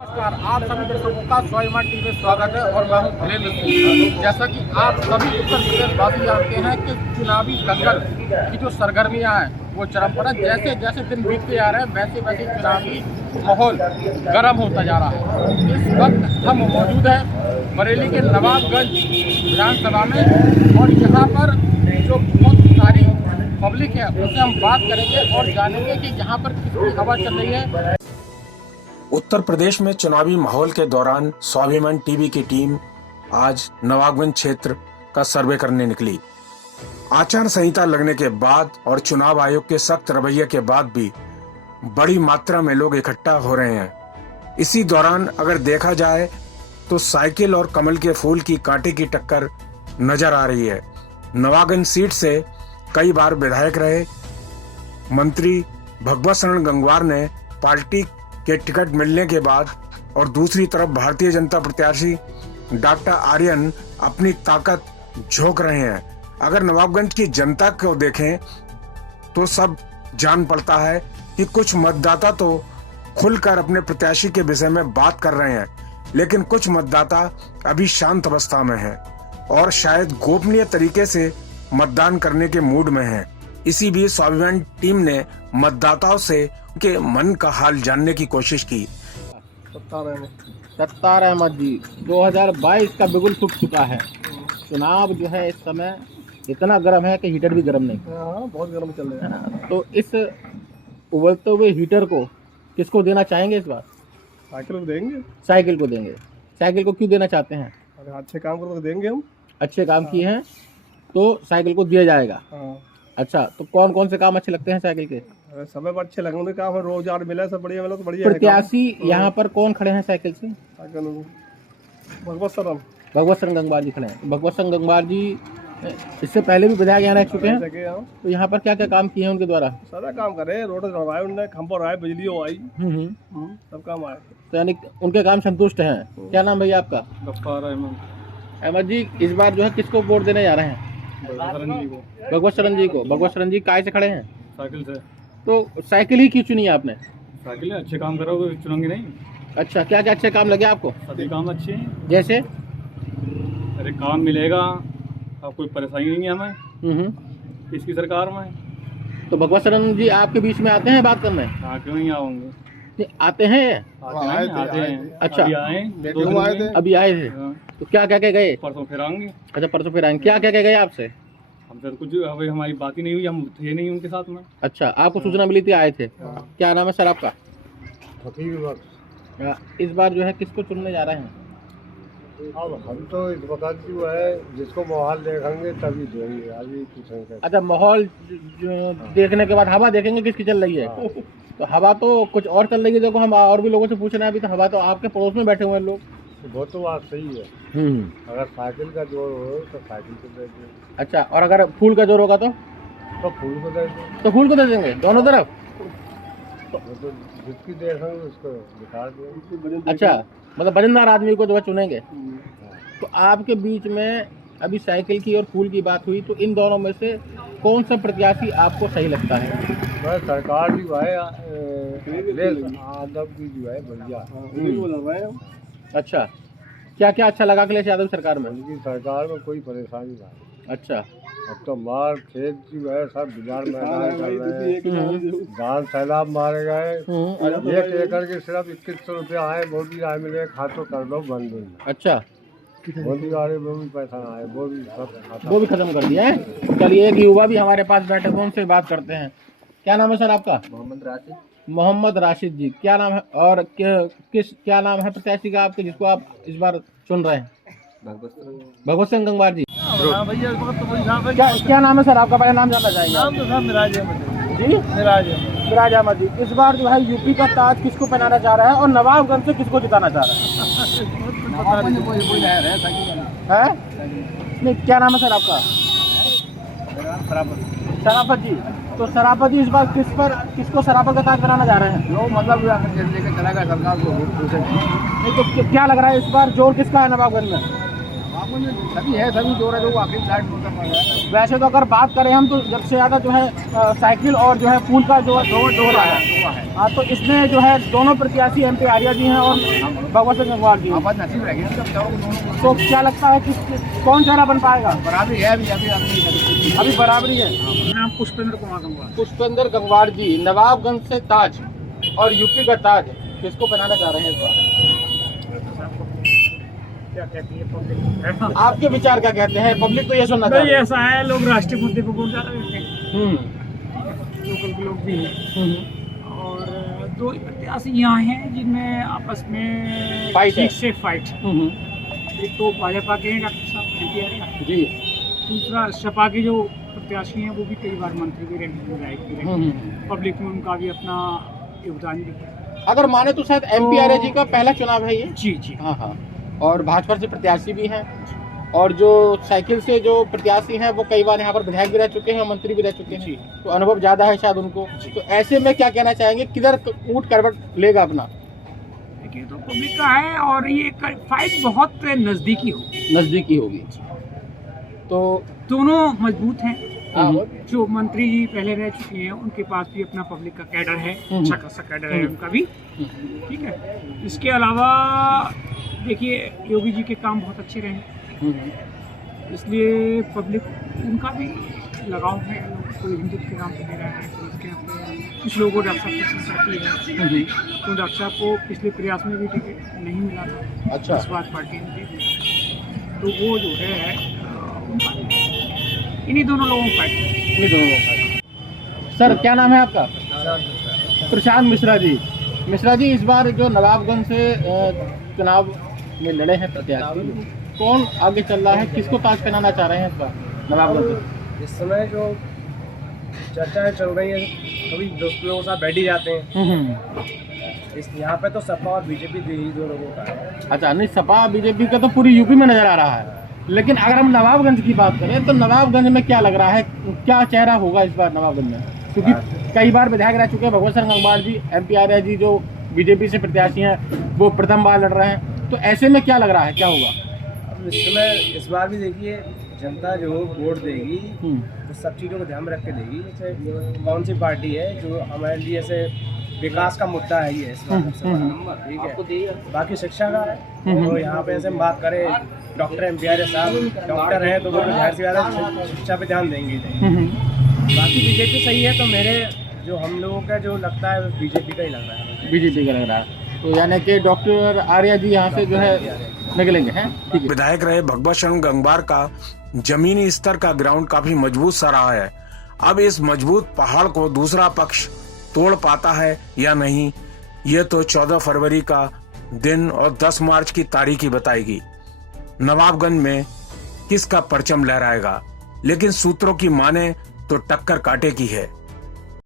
नमस्कार, आप सभी दर्शकों का स्वाभिमान टीवी में स्वागत है और मैं हूं धीरेन्द्र सिंह। जैसा कि आप सभी उत्तर प्रदेश वासी जानते हैं कि चुनावी दंगल की जो सरगर्मियां हैं वो चरम पर है। जैसे जैसे दिन बीतते जा रहे हैं वैसे वैसे चुनावी माहौल गर्म होता जा रहा है। इस वक्त हम मौजूद हैं बरेली के नवाबगंज विधानसभा में और यहाँ पर जो बहुत सारी पब्लिक है उससे हम बात करेंगे और जानेंगे कि यहाँ पर कितनी हवा चल रही है। उत्तर प्रदेश में चुनावी माहौल के दौरान स्वाभिमान टीवी की टीम आज नवाबगंज क्षेत्र का सर्वे करने निकली। आचार संहिता लगने के बाद और चुनाव आयोग के सख्त रवैये के बाद भी बड़ी मात्रा में लोग इकट्ठा हो रहे हैं। इसी दौरान अगर देखा जाए तो साइकिल और कमल के फूल की कांटे की टक्कर नजर आ रही है। नवाबगंज सीट से कई बार विधायक रहे मंत्री भगवत शरण गंगवार ने पार्टी के टिकट मिलने के बाद और दूसरी तरफ भारतीय जनता प्रत्याशी डॉक्टर आर्यन अपनी ताकत झोंक रहे हैं। अगर नवाबगंज की जनता को देखें तो सब जान पड़ता है कि कुछ मतदाता तो खुलकर अपने प्रत्याशी के विषय में बात कर रहे हैं, लेकिन कुछ मतदाता अभी शांत अवस्था में हैं और शायद गोपनीय तरीके से मतदान करने के मूड में हैं। इसी बीच स्वाभिमान टीम ने मतदाताओं से उनके मन का हाल जानने की कोशिश की। सत्तार अहमद जी 2022 का बिगुल फूट चुका है। चुनाव जो है इस समय इतना गर्म है कि हीटर भी गर्म नहीं। बहुत गर्म चल रहा है। तो इस उबलते हुए हीटर को किसको देना चाहेंगे इस बार? साइकिल को देंगे। साइकिल को देंगे। साइकिल को क्यों देना चाहते हैं? अगर अच्छे काम करो तो देंगे हम। अच्छे काम किए हैं तो साइकिल को दिया जाएगा। अच्छा, तो कौन कौन से काम अच्छे लगते हैं साइकिल के? समय पर अच्छे लगेंगे काम, रोजगार मिला सब बढ़िया मिला तो बढ़िया। प्रत्याशी यहाँ पर कौन खड़े हैं साइकिल से? भगवत शरण गंगवार जी खड़े हैं। भगवत शरण गंगवार जी इससे पहले भी विधायक यहाँ रह चुके हैं। तो यहाँ पर क्या क्या काम किए हैं उनके द्वारा? सारा काम करे, रोड बनवाए उन्होंने, खंभा आए, बिजली आई, सब काम आए। तो यानी उनके काम संतुष्ट हैं। क्या नाम भैया आपका? गफ्फार अहमद जी, इस बार जो है किसको वोट देने जा रहे हैं? भगवत शरण जी को। भगवत शरण जी काय से खड़े हैं? साइकिल से। तो साइकिल ही क्यों चुनी आपने? साइकिल अच्छे काम करोगे चुनेंगे नहीं। अच्छा, क्या क्या अच्छे काम लगे आपको? सभी काम अच्छे हैं। जैसे? अरे काम मिलेगा, अब कोई परेशानी नहीं है हमें इसकी सरकार में। तो भगवत शरण जी आपके बीच में आते हैं बात करने? हाँ, क्यों नहीं आऊंगे? आते हैं। आते हैं। अच्छा, अभी आए थे। तो क्या क्या कह गए? परसों फिर आएंगे। अच्छा, परसों फिर आएंगे। क्या क्या कह गए आपसे? हमसे कुछ अभी हमारी बात ही नहीं हुई, हम थे नहीं उनके साथ में। अच्छा, आपको सूचना मिली थी, आए थे। क्या नाम है सर आपका? इस बार जो है किसको चुनने जा रहे हैं? अब हम तो इस वक्त जो है जिसको माहौल देखेंगे तभी देंगे, अभी कुछ नहीं कहते। अच्छा, माहौल जो देखने के बाद हवा देखेंगे किसकी चल रही है? तो हवा तो कुछ और चल रही है। देखो, हम और भी लोगों से पूछ रहे हैं, अभी तो हवा तो आपके पड़ोस में बैठे हुए हैं लोग। वो तो बात सही है। अगर साइकिल का जोर हो तो साइकिल को दे देंगे। अच्छा, और अगर फूल का जोर होगा तो फूल को दे देंगे। तो फूल को दे देंगे दोनों तरफ। तो जिसकी देखेंगे उसको दिखा देंगे। अच्छा, मतलब वजनदार आदमी को जो है चुनेंगे। तो आपके बीच में अभी साइकिल की और फूल की बात हुई, तो इन दोनों में से कौन सा प्रत्याशी आपको सही लगता है? बस सरकार जो है आदम की जो है बढ़िया। अच्छा, क्या क्या अच्छा लगा अखिलेश यादव सरकार में? उनकी सरकार में कोई परेशानी नहीं। अच्छा, अब तो मार खेत जो है सब बिगाड़ मैदान कर रहे हैं। धान सैलाब मारे गए। 1 एकड़ के सिर्फ 2100 रुपया आए। मोदी आए मिले, खातो कर दो बंद नहीं। अच्छा, मोदी आ रहे वो भी पैसा आए, वो भी खत्म कर दिया है। चलिए, एक युवा भी हमारे पास बैठे, उनसे बात करते हैं। क्या नाम है सर आपका? मोहम्मद राशिद जी। क्या नाम है और क्या नाम है प्रत्याशी का आपके जिसको आप इस बार चुन रहे हैं? भगवत सिंह गंगवार जी। क्या नाम है सर आपका? पहले नाम जानना चाहेंगे। नाम तो सर मिराज अहमद जी। मिराज अहमद जी। इस बार जो है यूपी का ताज किसको पहनाना चाह रहा है और नवाबगंज से किसको जिताना चाह रहा है? नहीं, क्या नाम है सर आपका? शराफत जी। तो शराफत जी इस बार किसको शराफत का ताज बनाना जा रहे हैं? जो मतलब लेकर चलेगा सरकार को। नहीं, तो क्या लग रहा है इस बार जोर किसका है नवाबगंज में? सभी है, सभी जोर है, जो आखिरी साइड में। वैसे तो अगर बात करें हम तो सबसे ज़्यादा जो है साइकिल और जो है फूल का जो है जोर है। हाँ, तो इसमें जो है दोनों प्रत्याशी MP आर्या जी हैं और भगवत सिंह गंगवार जी हैं। तो क्या लगता है कि कौन चेहरा बन पाएगा? बराबरी है अभी बराबरी है। नाम पुष्पेंद्र कुमार गंगवार। पुष्पेंद्र गंगवार जी नवाबगंज से ताज और यूपी का ताज किसको बनाना चाह रहे हैं इस बार? क्या कहती है पब्लिक? आपके विचार क्या कहते हैं? पब्लिक तो ये सुनना चाह भाई रही है। ऐसा है, लोग राष्ट्रीय मुद्दे पर वोट ज्यादा देते हैं, लोकल के लोग भी हैं। और दो ही प्रत्याशी यहाँ हैं जिनमें आपस में फाइट है। ठीक से फाइट। एक तो भाजपा के हैं डॉक्टर साहब MP आर्या, जी। दूसरा सपा के जो प्रत्याशी हैं वो भी कई बार मंत्री भी रहे, विधायक भी रहे, पब्लिक में उनका भी अपना योगदान भी है। अगर माने तो शायद MP आर्या जी का पहला चुनाव है ये। जी जी। हाँ हाँ, और भाजपा से प्रत्याशी भी हैं और जो साइकिल से जो प्रत्याशी हैं वो कई बार यहाँ पर विधायक भी रह चुके हैं और मंत्री भी रह चुके हैं, तो अनुभव ज़्यादा है शायद उनको। तो ऐसे में क्या कहना चाहेंगे, किधर ऊट करवट लेगा अपना? देखिए, तो पब्लिक का है और ये फाइट बहुत नज़दीकी होगी, नज़दीकी होगी। तो दोनों मजबूत हैं। हाँ, जो मंत्री जी पहले रह चुके हैं उनके पास भी अपना पब्लिक का कैडर है, अच्छा खासा कैडर है उनका भी, ठीक है। इसके अलावा देखिए, योगी जी के काम बहुत अच्छे रहे, इसलिए पब्लिक उनका भी लगाव है। लोग कोई हिंदुत्व के नाम पे दे रहा है, तो इसके यहाँ पे कुछ लोगों को डॉक्टर साहब की सिंपैथी है, तो डॉक्टर साहब को पिछले प्रयास में भी टिकट नहीं मिला था, अच्छा। इस बार पार्टी ने दे दिया, तो वो जो है उनका इन्हीं दोनों लोगों को फाइट है। ये दोनों लोग। सर क्या नाम है आपका? प्रशांत मिश्रा जी। मिश्रा जी, इस बार जो नवाबगंज से चुनाव में लड़े हैं प्रत्याशी, कौन आगे चल रहा है, किसको ताज पहनाना चाह रहे हैं इस बार नवाबगंज से? इस समय जो चर्चाएं चल रही हैं, कभी दोस्त लोगों के साथ बैठ ही जाते हैं। इस यहाँ पे तो सपा और बीजेपी ही दो लोगों का है। अच्छा, नहीं, सपा बीजेपी का तो पूरी यूपी में नजर आ रहा है, लेकिन अगर हम नवाबगंज की बात करें तो नवाबगंज में क्या लग रहा है, क्या चेहरा होगा इस बार नवाबगंज में? क्योंकि कई बार विधायक रह चुके हैं भगवत सिंह गंगवार जी, MP आर्या जी जो बीजेपी से प्रत्याशी हैं वो प्रथम बार लड़ रहे हैं, तो ऐसे में क्या लग रहा है, क्या होगा? अब इस समय इस बार भी देखिए, जनता जो वोट देगी तो सब चीज़ों को ध्यान में रख के देगी। जैसे कौन सी पार्टी है जो हमारे लिए ऐसे विकास का मुद्दा है, ये इस बार सबसे बड़ा, ठीक है। बाकी शिक्षा का है, तो यहाँ पे ऐसे हम बात करें, डॉक्टर MP आर्या साहब डॉक्टर हैं तो वो तो ज़ाहिर सी बात है शिक्षा पे ध्यान देंगे ही देंगे। बाकी बीजेपी सही है, तो मेरे जो हम लोगों का जो लगता है बीजेपी का ही लग रहा है। बीजेपी का लग रहा है, तो यानी कि डॉक्टर आर्या जी यहाँ से जो है निकलेंगे, हैं? ठीक है। विधायक रहे भगवत सिंह गंगवार का जमीनी स्तर का ग्राउंड काफी मजबूत सा रहा है। अब इस मजबूत पहाड़ को दूसरा पक्ष तोड़ पाता है या नहीं, ये तो 14 फरवरी का दिन और 10 मार्च की तारीख ही बताएगी। नवाबगंज में किसका परचम लहराएगा, लेकिन सूत्रों की माने तो टक्कर कांटे की है।